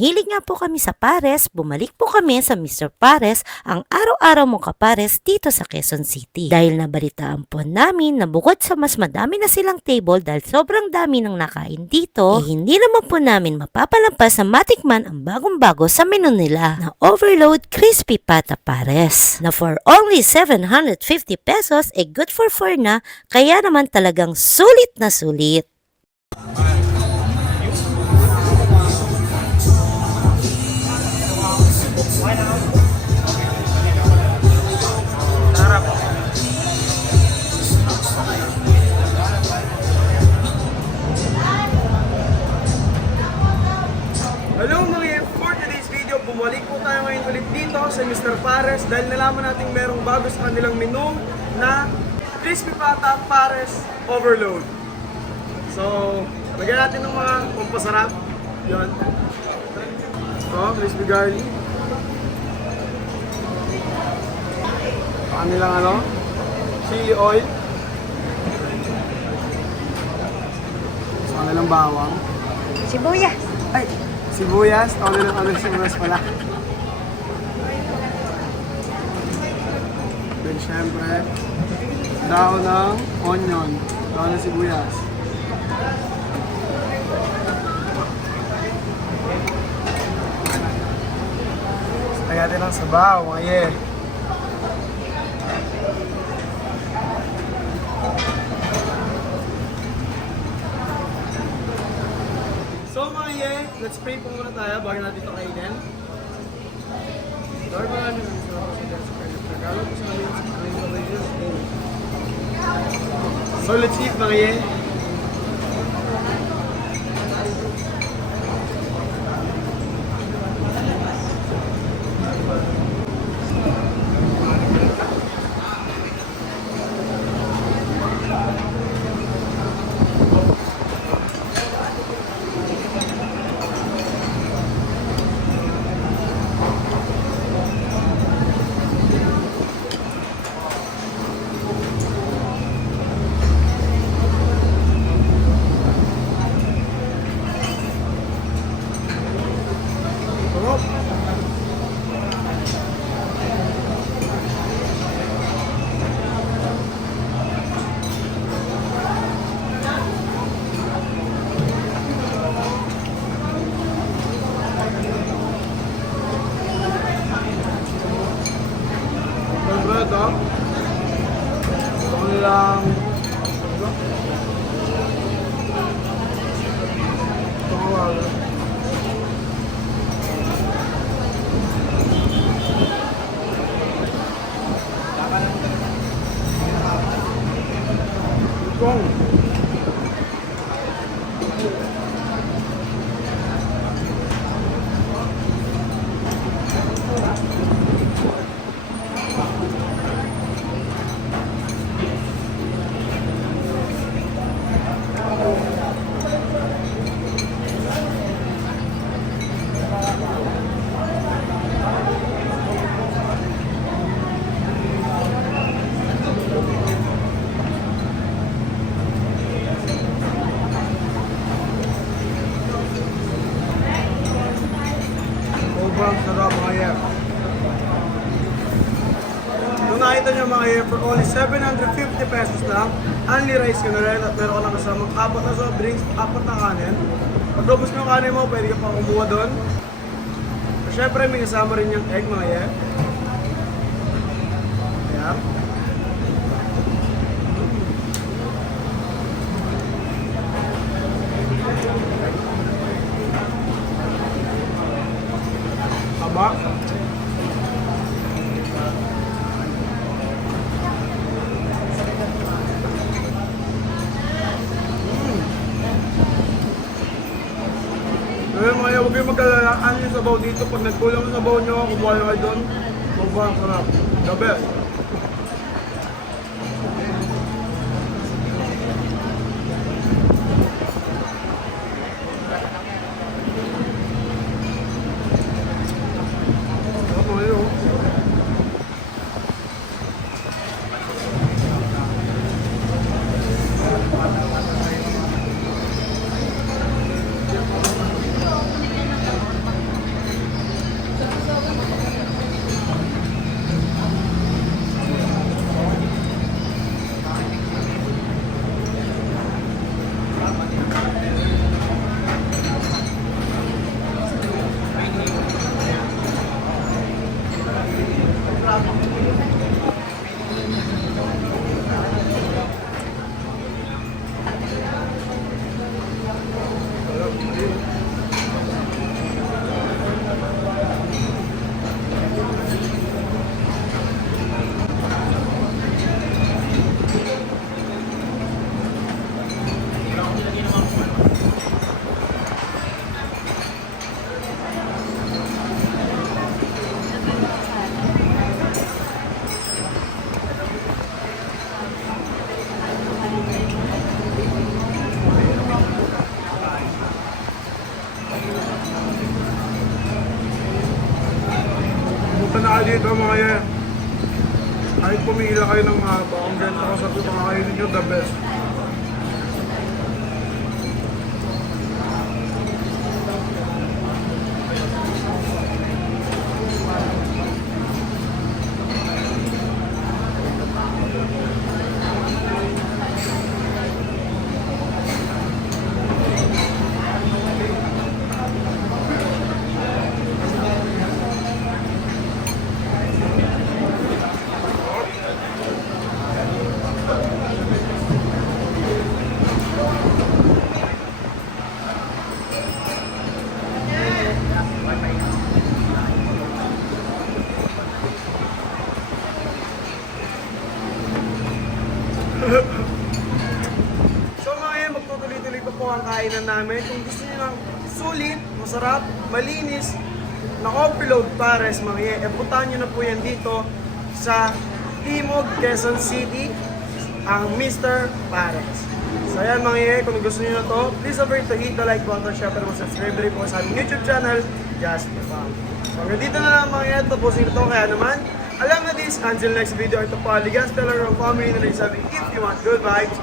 mahilig nga po kami sa pares, bumalik po kami sa Mr. Pares, ang araw-araw mong kapares dito sa Quezon City. Dahil nabalitaan po namin na bukod sa mas madami na silang table dahil sobrang dami ng nakain dito, hindi naman po namin mapapalampas na matikman ang bagong-bago sa menu nila na Overload Crispy Pata Pares na for only 750 pesos good for 4 na, kaya naman talagang sulit na sulit. Hello mga for today's video, bumalik po tayo ngayon ulit dito sa Mr. Pares dahil nalaman natin merong bago sa kanilang menu na Crispy Pata Pares Overload. So, lagyan natin ng mga pampasarap. Yan. Oh, crispy garlic. Kanilang chili oil. Sa kanilang bawang. Sibuyas. Ay, sibuyas. Sibuyas pala. Then syempre, daon ng onion. Daon ng sibuyas. Lagyan natin ng sabaw, mga ye. So mga ye, let's pray po muna tayo bago natin ito kainin. Lord, maraming salamat sa Diyos sa pagkakalo po sa amin sa aming pagkakas. So let's eat mga ye. Ito lang sobrang sarap mga yer. Nung nakita nyo mga yer, for only 750 pesos lang, only rice ka na rin at meron ka na kasamang 4 na soft drinks, 4 na kanin. Pag ubos mo yung kanin mo, pwede ka pang kumuha doon. At syempre may kasama rin yung egg mga yer. Ayan. Aba. Mga huwag kayong mag-alala, ano yung sabaw dito. Pag nagkulang yung sabaw nyo, kumuha nyo kayo doon. Sobrang sarap. The best. na dito mga yan. Kahit pumila kayo ng mahaba, ang ganda ko sa mga kayo ninyo, the best. So mga yan, magtutuloy-tuloy pa po ang kainan namin. Kung gusto niyo ng sulit, masarap, malinis, na overload pares mga yan, puntahan niyo na po yan dito sa Timog, Quezon City, ang Mr. Pares. So ayan mga yan, kung gusto niyo na to, please don't forget to hit the like button, share, pero subscribe rin po sa aming YouTube channel, Just for Fun. So hanggang dito na lang mga yan, tapusin ito, kaya naman, alam na this, until next video, ito po, Ligas Pelarong Family na nagsabing, if you want good vibes,